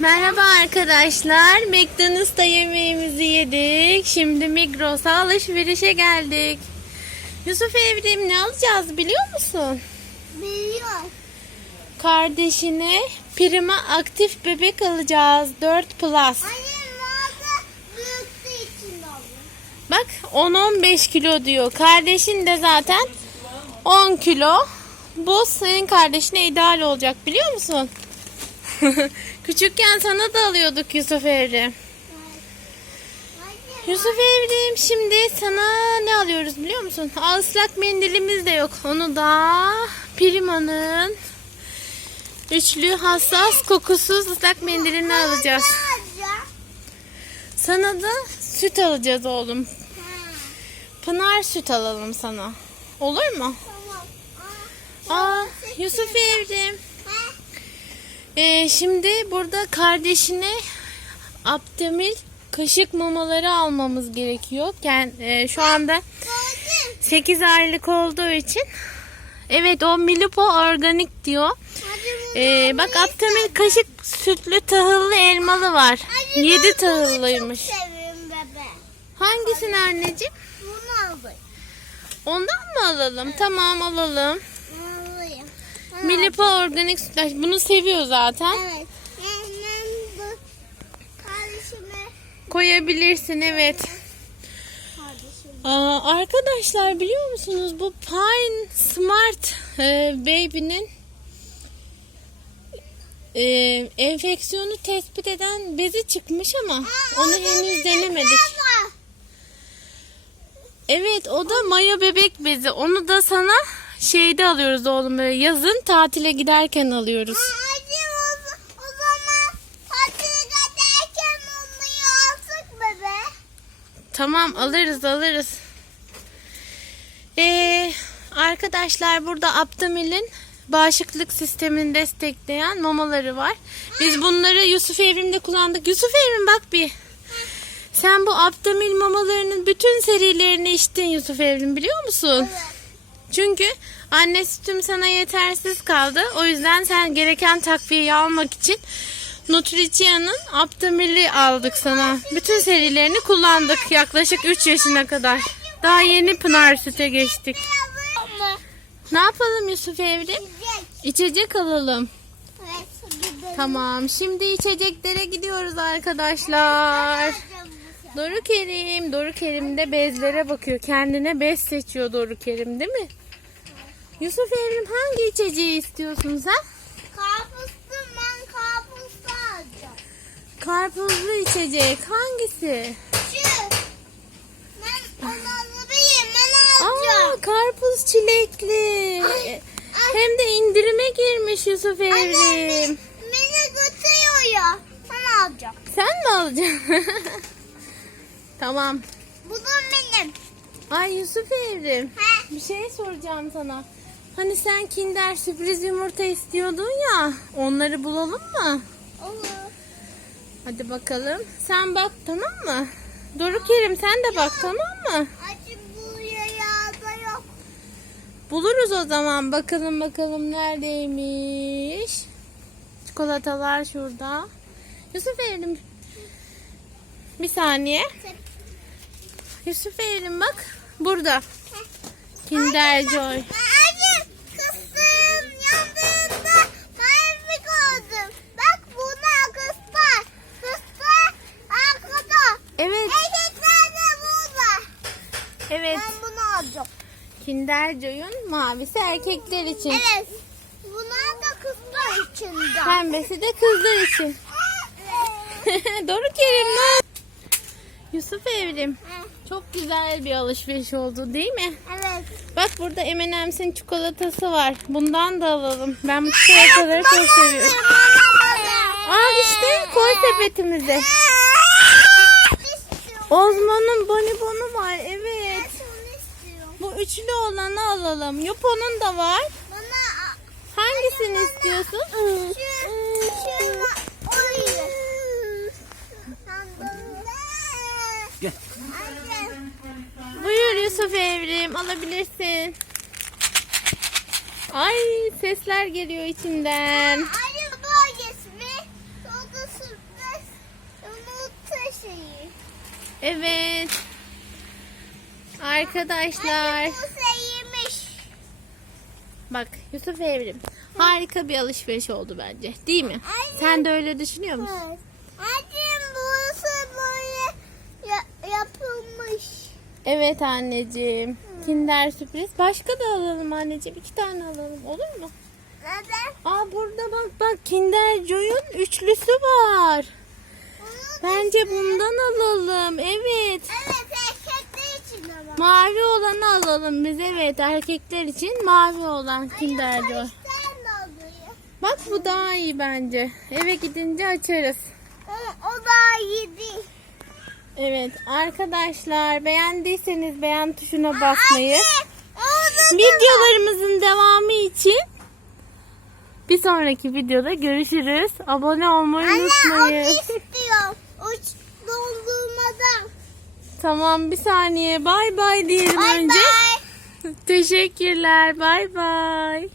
Merhaba arkadaşlar. McDonald's'ta yemeğimizi yedik. Şimdi Migros'a alışverişe geldik. Yusuf Evrim ne alacağız biliyor musun? Biliyor. Kardeşine Prima aktif bebek alacağız. 4 Plus. Annem mağaza büyüktü için oldu. Bak 10-15 kilo diyor. Kardeşin de zaten 10 kilo. Bu senin kardeşine ideal olacak biliyor musun? Küçükken sana da alıyorduk Yusuf Evrim. Yusuf Evrim şimdi sana ne alıyoruz biliyor musun? Aa, ıslak mendilimiz de yok. Onu da Prima'nın üçlü hassas kokusuz ıslak mendilini alacağız. Sana da süt alacağız oğlum. Pınar süt alalım sana. Olur mu? tamam. Aa Yusuf Evrim. Ee, şimdi burada kardeşine Aptamil kaşık mamaları almamız gerekiyor. Yani, e, şu anda gördüm. 8 aylık olduğu için. Evet o Milipo organik diyor. Ee, bak Aptamil kaşık sütlü tahıllı elmalı var. Hadi 7 ben tahıllıymış. Hangisini anneciğim? Bunu alayım. Ondan mı alalım? Tamam alalım. Milipo organik sütlaç. Bunu seviyor zaten. Evet. Hemen bu kardeşime Koyabilirsin evet. Aa, arkadaşlar biliyor musunuz bu Pine Smart e, Baby'nin e, enfeksiyonu tespit eden bezi çıkmış ama onu henüz denemedik. Evet o da mayo bebek bezi. Onu da sana şeyde alıyoruz oğlum böyle yazın tatile giderken alıyoruz. Annem o, o zaman tatile giderken onu alsak bebe. Tamam alırız alırız. Ee, arkadaşlar burada Aptamil'in bağışıklık sistemini destekleyen mamaları var. Biz bunları Yusuf Evrim'de kullandık. Yusuf Evrim bak bir. Sen bu Aptamil mamalarının bütün serilerini içtin Yusuf Evrim biliyor musun? Çünkü anne sütüm sana yetersiz kaldı. O yüzden sen gereken takviyeyi almak için Nutricia'nın Aptamil'i aldık sana. Bütün serilerini kullandık yaklaşık 3 yaşına kadar. Daha yeni Pınar süte geçtik. Ne yapalım Yusuf Evrim? İçecek alalım. Tamam şimdi içeceklere gidiyoruz arkadaşlar. Doru Kerim. Doru Kerim de bezlere bakıyor. Kendine bez seçiyor Doru Kerim değil mi? Yusuf Evrim hangi içeceği istiyorsun sen? Karpuzlu ben karpuzlu alacağım. Karpuzlu içecek. Hangisi? Şu. Ben onu alabilirim. Ben alacağım. Aa karpuz çilekli. Ay, Hem de indirime girmiş Yusuf Anne, Evrim. beni götürüyor ya. Ben alacağım. Sen mi alacaksın? tamam. Bu da benim. Ay Yusuf Evrim. He. Bir şey soracağım sana. Hani sen Kinder sürpriz yumurta istiyordun ya. Onları bulalım mı? Olur. Hadi bakalım. Sen bak tamam mı? Doruk Kerim sen de bak tamam mı? Acı bu yağda yok. Buluruz o zaman. Bakalım bakalım neredeymiş. Çikolatalar şurada. Yusuf Evrim. Bir saniye. Yusuf Evrim bak. Burada. Kinder Joy. Evet. Ben bunu alacağım. Kinder Joy'un mavisi erkekler için. Evet. Bunlar da kızlar içinde. Pembesi de kızlar için. Evet. Doruk Kerim ne? Yusuf Evrim. Çok güzel bir alışveriş oldu değil mi? Evet. Bak burada M&M's'in çikolatası var. Bundan da alalım. Ben bu çikolataları çok seviyorum. Al işte koy sepetimize. Ozmo'nun bonibonu var. Evet üçlü olanı alalım. Yupo'nun da var. Bana, Hangisini bana, istiyorsun? Şu, şuna, orayı. Gel. Buyur Yusuf Evrim alabilirsin. Ay sesler geliyor içinden. Evet. Arkadaşlar. Sayıymış. Bak Yusuf Evrim. Harika bir alışveriş oldu bence. Değil mi? Aynen. Sen de öyle düşünüyor musun? Evet. Annem burası böyle ya- yapılmış. Evet anneciğim. Kinder sürpriz. Başka da alalım anneciğim. İki tane alalım. Olur mu? Neden? Aa burada bak bak Kinder Joy'un üçlüsü var. Bunu Bence bundan alalım. Evet. Evet. Mavi olanı alalım biz. Evet erkekler için mavi olan Kinder Joy. Bak bu daha iyi bence. Eve gidince açarız. O, o da iyi değil. Evet arkadaşlar beğendiyseniz beğen tuşuna basmayı. Anne, Videolarımızın devamı için bir sonraki videoda görüşürüz. Abone olmayı Anne unutmayın. onu istiyorum. Uç. Tamam bir saniye bay bay diyelim Bay önce. bay. Teşekkürler bay bay.